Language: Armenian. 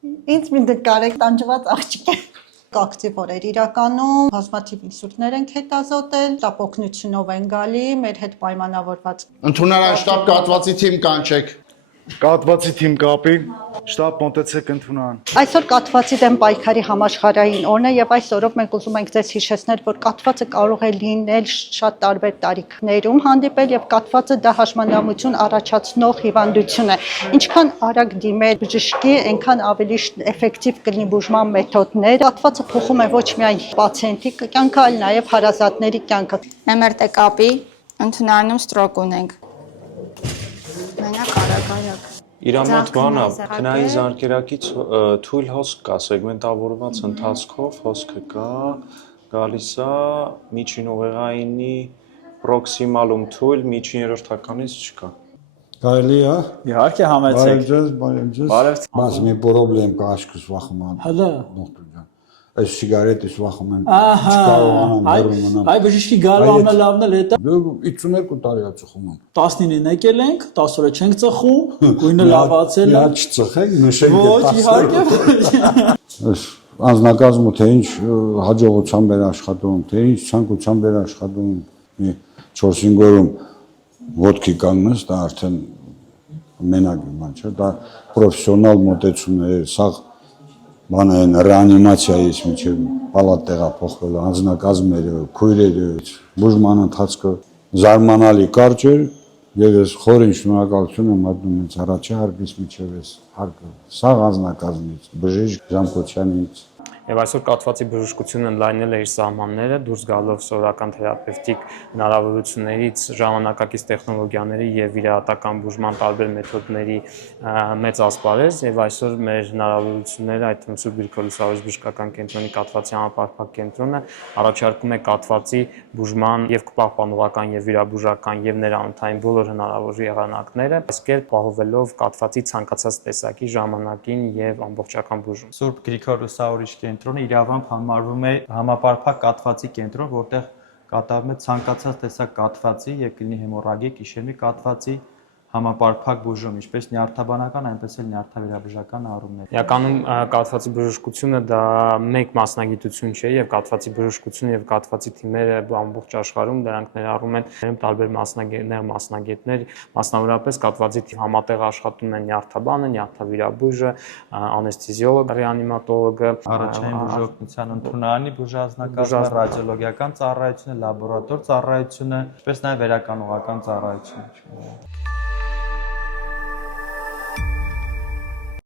Ինձ մի նկարեք տանջված աղջիկ է։ Ակտիվ օրեր իրականում բազմաթիվ ինսուլտներ են հետազոտել, շտապ օգնությունով են գալի, մեր հետ պայմանավորված։ Ընդունարան շտապ կատվածի թիմ կանչեք։ Կատվածի թիմ կապի, շտապ մոտեցեք ընդունան։ Այսօր կաթվածի դեմ պայքարի համաշխարհային օրն է եւ այս օրով մենք ուզում ենք ձեզ հիշեցնել, որ կաթվածը կարող է լինել շատ տարբեր տարիքներում հանդիպել եւ կաթվածը դա հաշմանդամություն առաջացնող հիվանդություն է։ Ինչքան արագ դիմել բժշկի, այնքան ավելի էֆեկտիվ կլինի բուժման մեթոդները։ Կաթվածը փոխում է ոչ միայն պացիենտի կյանքը, այլ նաեւ հարազատների կյանքը։ MRT կապի ընդունարանում ստրոկ ունենք։ Մենակ արագ։ Իր մոտ բան է, քնային զարկերակից թույլ հոսք կա, սեգմենտավորված ընթացքով հոսքը կա, գալիս է միջին ուղեղայինի պրոքսիմալում թույլ, միջին երրորդականից չկա։ Կարելի է։ Իհարկե համեցեք։ Բարև ձեզ։ Բայց մի պրոբլեմ կա աչքս վախում եմ։ Հələ։ Այս սիգարետից վախում եմ։ Չկարողանամ հեռու մնամ։ Այ բժշկի գալու ամենալավն էլ է դա։ 52 տարի է ծխում եմ։ 19-ին եկել ենք, 10 օրը չենք ծխում, գույնը լավացել է։ Նա չծխեք, նշենք դե 10։ Ոչ, իհարկե։ Այս անձնակազմը թե ինչ հաջողությամբ էր աշխատում, թե ինչ ցանկությամբ էր աշխատում, մի 4-5 օրում ոտքի կանգնես, դա արդեն մենակ բան չէ, դա պրոֆեսիոնալ մոտեցում է, սա բանը են ռեանիմացիայից մինչև պալատ տեղափոխվելը, անձնակազմերը, քույրերը, բուժման ընթացքը զարմանալի կարճ էր եւ ես խորին շնորհակալություն եմ մատնում ինձ առաջի հարկից մինչև այս հարկը, սա անձնակազմից, բժիշկ Ժամկոչյանից։ Եվ այսօր կաթվածի բժշկությունը ընդլայնել է իր սահմանները, դուրս գալով սովորական թերապևտիկ հնարավորություններից, ժամանակակից տեխնոլոգիաների եւ վիրահատական բուժման տարբեր մեթոդների մեծ ասպարեզ, եւ այսօր մեր հնարավորությունները, այդ թվում Սուրբ Գրիգորի բժշկական կենտրոնի կաթվածի համապարփակ կենտրոնը առաջարկում է կաթվածի բուժման եւ պահպանողական եւ վիրաբուժական եւ ներանոթային բոլոր հնարավոր եղանակները, այս կերպ պահովելով կաթվածի ցանկացած տեսակի ժամանակին եւ ամբողջական բուժում։ Սուրբ Գրիգոր Լուսավորիչ կենտրոնը իրավամբ համարվում է համապարփակ կաթվածի կենտրոն, որտեղ կատարվում է ցանկացած տեսակ կաթվածի եւ կլինի հեմորրագիկ, իշեմիկ կաթվածի համապարփակ բուժում, ինչպես նյարդաբանական, այնպես էլ նյարդավիրաբուժական առումներ։ Իրականում կաթվածի բժշկությունը դա մեկ մասնագիտություն չէ եւ կաթվածի բժշկությունը եւ կաթվածի թիմերը ամբողջ աշխարհում դրանք ներառում են տարբեր մասնագետներ, մասնավորապես կաթվածի թիմ համատեղ աշխատում են նյարդաբանը, նյարդավիրաբույժը, անեստեզիոլոգը, ռեանիմատոլոգը, առաջին բուժօգնության ընդունարանի բուժազնակազմը, ռադիոլոգիական ծառայությունը, լաբորատոր ծառայությունը, ինչպես նաեւ վերականողական ծառայությունը։